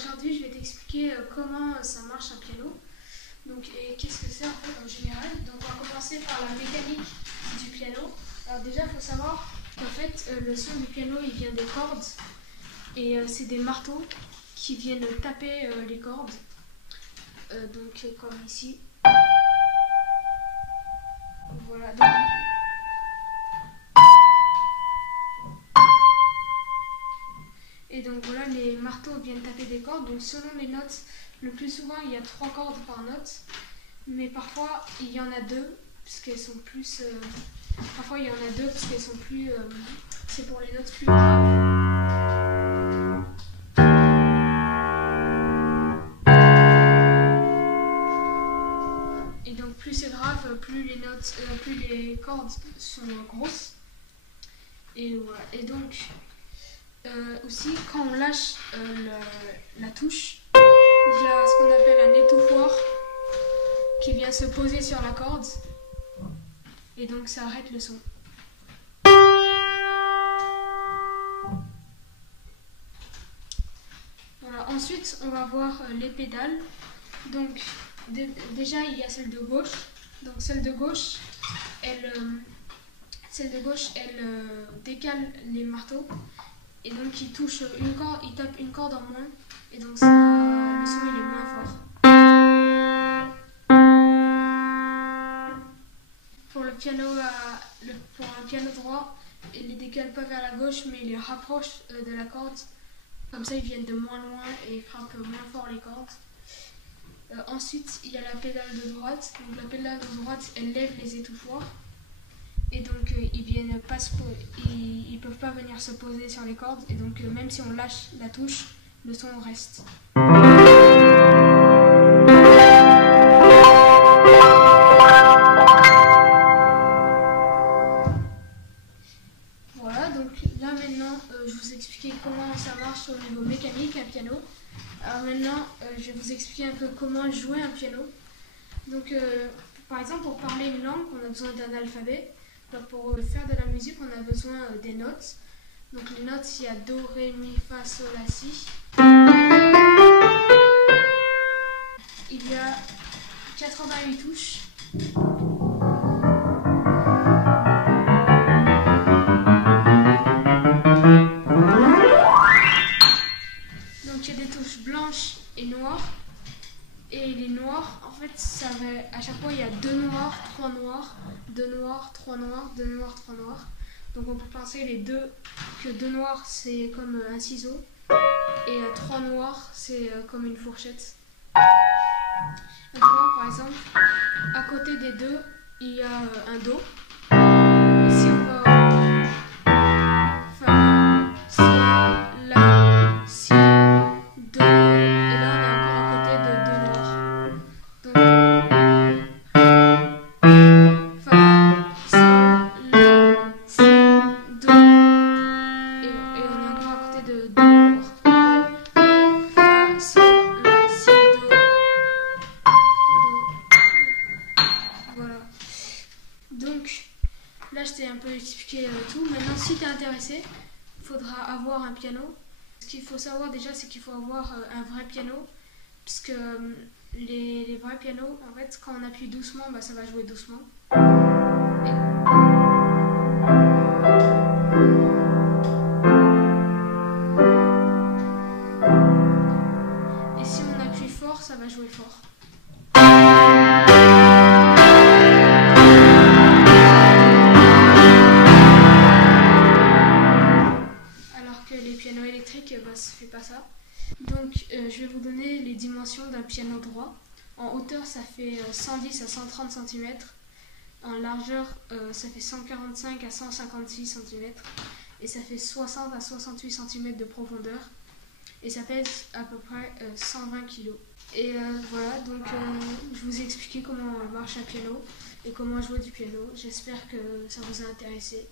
Aujourd'hui, je vais t'expliquer comment ça marche un piano. Donc, et qu'est-ce que c'est en fait en général. Donc, on va commencer par la mécanique du piano. Alors déjà, il faut savoir qu'en fait, le son du piano, il vient des cordes. Et c'est des marteaux qui viennent taper les cordes. Donc, comme ici. Voilà. Donc, et donc voilà, les marteaux viennent taper des cordes. Donc selon les notes, le plus souvent il y a 3 cordes par note, mais parfois il y en a 2 parce qu'elles sont plus. Parfois il y en a 2 parce qu'elles sont plus. C'est pour les notes plus graves. Et donc plus c'est grave, plus les notes, plus les cordes sont grosses. Et voilà. Et donc aussi, quand on lâche la touche, il y a ce qu'on appelle un étouffoir qui vient se poser sur la corde et donc ça arrête le son. Voilà. Ensuite, on va voir les pédales. Donc déjà, il y a celle de gauche. Donc celle de gauche, elle décale les marteaux. Et donc il touche une corde, il tape une corde en moins, et donc ça, le son il est moins fort. Pour le piano, pour un piano droit, il les décale pas vers la gauche, mais il les rapproche de la corde. Comme ça, ils viennent de moins loin et ils frappent moins fort les cordes. Ensuite, il y a la pédale de droite. Donc la pédale de droite, elle lève les étouffoirs. Et donc ils peuvent pas venir se poser sur les cordes, et donc même si on lâche la touche, le son reste. Voilà, donc là maintenant je vous expliquer comment ça marche au niveau mécanique un piano. Alors maintenant je vais vous expliquer un peu comment jouer un piano. Donc par exemple, pour parler une langue, on a besoin d'un alphabet. Donc pour faire de la musique, on a besoin des notes. Donc les notes, il y a Do, Ré, Mi, Fa, Sol, La, Si. Il y a 88 touches. Donc il y a des touches blanches et noires. Et les noirs, en fait, à chaque fois il y a 2 noirs, 3 noirs, 2 noirs, 3 noirs, 2 noirs, 3 noirs. Donc on peut penser que 2 noirs c'est comme un ciseau et 3 noirs c'est comme une fourchette. Donc là, par exemple, à côté des 2, il y a un Do. Si on va Fa, Sol, La, Si, Do. Donc là je t'ai un peu expliqué tout. Maintenant si tu es intéressé, il faudra avoir un piano. Ce qu'il faut savoir déjà, c'est qu'il faut avoir un vrai piano. Puisque les vrais pianos, en fait quand on appuie doucement, ça va jouer doucement. Et si on appuie fort, ça va jouer fort. Les pianos électriques, ça fait pas ça. Donc je vais vous donner les dimensions d'un piano droit. En hauteur ça fait 110 à 130 cm. En largeur ça fait 145 à 156 cm. Et ça fait 60 à 68 cm de profondeur. Et ça pèse à peu près 120 kg. Et voilà, donc je vous ai expliqué comment marche un piano et comment jouer du piano. J'espère que ça vous a intéressé.